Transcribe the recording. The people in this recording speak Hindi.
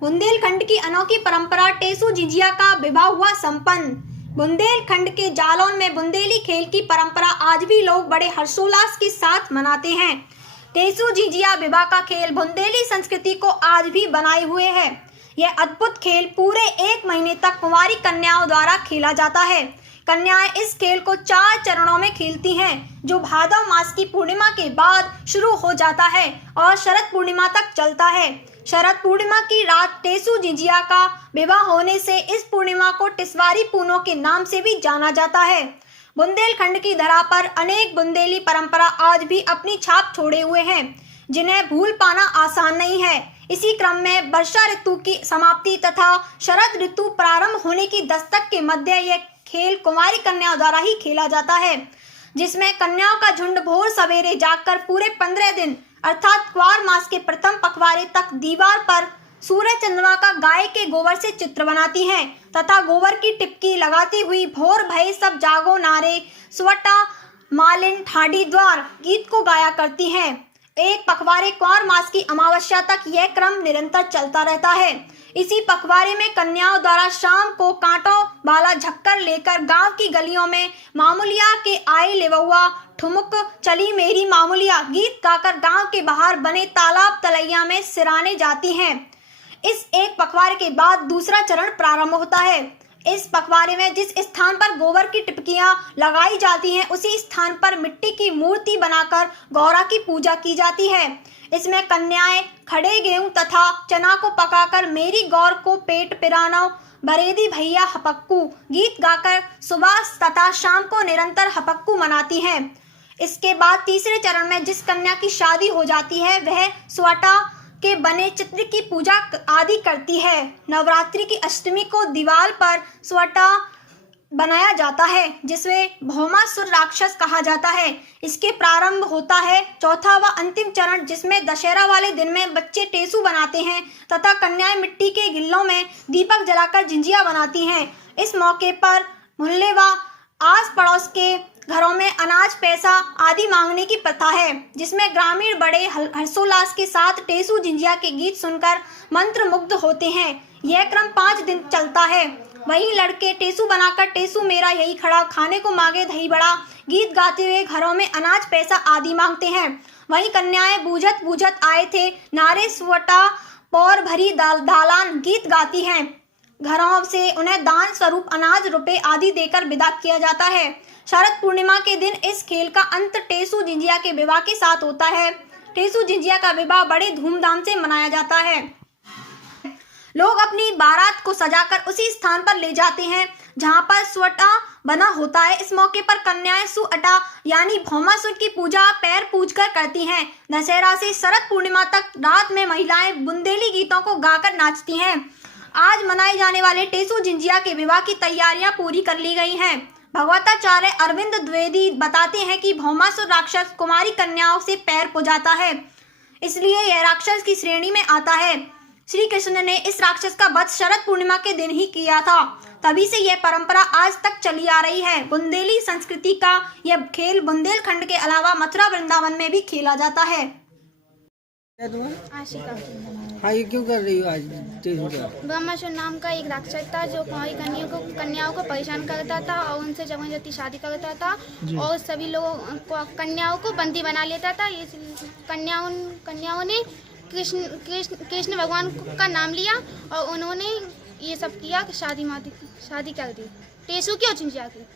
बुंदेलखंड की अनोखी परंपरा टेसू झिझिया का विवाह हुआ संपन्न। बुंदेलखंड के जालौन में बुंदेली खेल की परंपरा आज भी लोग बड़े हर्षोल्लास के साथ मनाते हैं। टेसू झिझिया विवाह का खेल बुंदेली संस्कृति को आज भी बनाए हुए है। यह अद्भुत खेल पूरे 1 महीने तक कुंवारी कन्याओं द्वारा खेला जाता है। कन्याएं इस खेल को 4 चरणों में खेलती हैं, जो भादव मास की पूर्णिमा के बाद शुरू हो जाता है और शरद पूर्णिमा तक चलता है। शरद पूर्णिमा की रात टेसू झिझिया का विवाह होने से इस पूर्णिमा को टिसवारी पूनों के नाम से भी जाना जाता है। बुंदेलखंड की धरा पर अनेक बुंदेली परंपरा आज भी अपनी छाप छोड़े हुए हैं, जिन्हें भूल पाना आसान नहीं है। इसी क्रम में वर्षा ऋतु की समाप्ति तथा शरद ऋतु प्रारंभ होने की दस्तक के मध्य यह खेल कुंवारी कन्याओं द्वारा ही खेला जाता है, जिसमें कन्याओं का झुंड भोर सवेरे जागकर पूरे 15 दिन अर्थात क्वार मास के प्रथम पखवाड़े तक दीवार पर सूर्य चंद्रमा का गाय के गोबर से चित्र बनाती हैं तथा गोबर की टिपकी लगाती हुई भोर भये सब जागो नारे स्वटा मालिन ठाडी द्वार गीत को गाया करती हैं। एक पखवाड़े क्वार मास की अमावस्या तक यह क्रम निरंतर चलता रहता है। इसी पखवाड़े में कन्याओं द्वारा शाम को कांटों वाला झक्कर लेकर गांव की गलियों में मामूलिया के आए लेवुआ ठुमुक चली मेरी मामूलिया गीत गाकर गांव के बाहर बने तालाब तलैया में सिराने जाती हैं। इस एक पखवाड़े के बाद दूसरा चरण प्रारंभ होता है। इस पखवाड़े में जिस स्थान पर गोबर की टिपकियां लगाई जाती हैं, उसी स्थान पर मिट्टी की मूर्ति बनाकर गौरा की पूजा की जाती है। इसमें कन्याएं खड़े गेहूं तथा चना को पकाकर मेरी गौर को पेट पिरानो बरेदी भैया हपक्कू गीत गाकर सुबह तथा शाम को निरंतर हपक्कू मनाती हैं। इसके बाद तीसरे चरण में जिस कन्या की शादी हो जाती है, वह स्वटा के बने चित्र की पूजा आदि करती है। नवरात्रि की अष्टमी को दीवार पर स्वटा बनाया जाता है, जिसमें भौमासुर राक्षस कहा जाता है। इसके प्रारंभ होता है चौथा व अंतिम चरण, जिसमें दशहरा वाले दिन में बच्चे टेसू बनाते हैं तथा कन्याएं मिट्टी के गिल्लों में दीपक जलाकर झिझिया बनाती हैं। इस मौके पर मोहल्ले व आस पड़ोस के घरों में अनाज पैसा आदि मांगने की प्रथा है, जिसमें ग्रामीण बड़े हर्षोल्लास के साथ टेसू झिझिया के गीत सुनकर मंत्रमुग्ध होते हैं। यह क्रम 5 दिन चलता है। वहीं लड़के टेसू बनाकर टेसू मेरा यही खड़ा खाने को मांगे दही बड़ा गीत गाते हुए घरों में अनाज पैसा आदि मांगते हैं। वहीं कन्याएं बूझत बूझत आए थे नारे स्वटा पौर भरी दालान गीत गाती हैं। घरों से उन्हें दान स्वरूप अनाज रुपए आदि देकर विदा किया जाता है। शरद पूर्णिमा के दिन इस खेल का अंत टेसू झिझिया के विवाह के साथ होता है। टेसू झिझिया का विवाह बड़े धूमधाम से मनाया जाता है। लोग अपनी बारात को सजाकर उसी स्थान पर ले जाते हैं जहां पर स्वटा बना होता है। इस मौके पर कन्याएं सुअटा यानी भौमासुर की पूजा पैर पूजकर करती हैं। दशहरा से शरद पूर्णिमा तक रात में महिलाएं बुंदेली गीतों को गाकर नाचती हैं। आज मनाए जाने वाले टेसू झिझिया के विवाह की तैयारियां पूरी कर ली गई हैं। भगवताचार्य अरविंद द्विवेदी बताते हैं कि भौमासुर राक्षस कुमारी कन्याओं से पैर पुजाता है, इसलिए यह राक्षस की श्रेणी में आता है। श्री कृष्ण ने इस राक्षस का वध शरद पूर्णिमा के दिन ही किया था, तभी से यह परंपरा आज तक चली आ रही है। बुंदेली संस्कृति का यह खेल बुंदेलखंड के अलावा मथुरा वृंदावन में भी खेला जाता है। आशिका हाँ, ये क्यों कर रही हो आज? ब्रह्मासुर नाम का एक राक्षस था जो कुंवारी कन्याओं को परेशान करता था और उनसे जबरदस्ती शादी करता था और सभी लोगों को कन्याओं को बंदी बना लेता था। कन्याओं ने कृष्ण भगवान का नाम लिया और उन्होंने ये सब किया, शादी कर दी टेसू की और झिझिया की।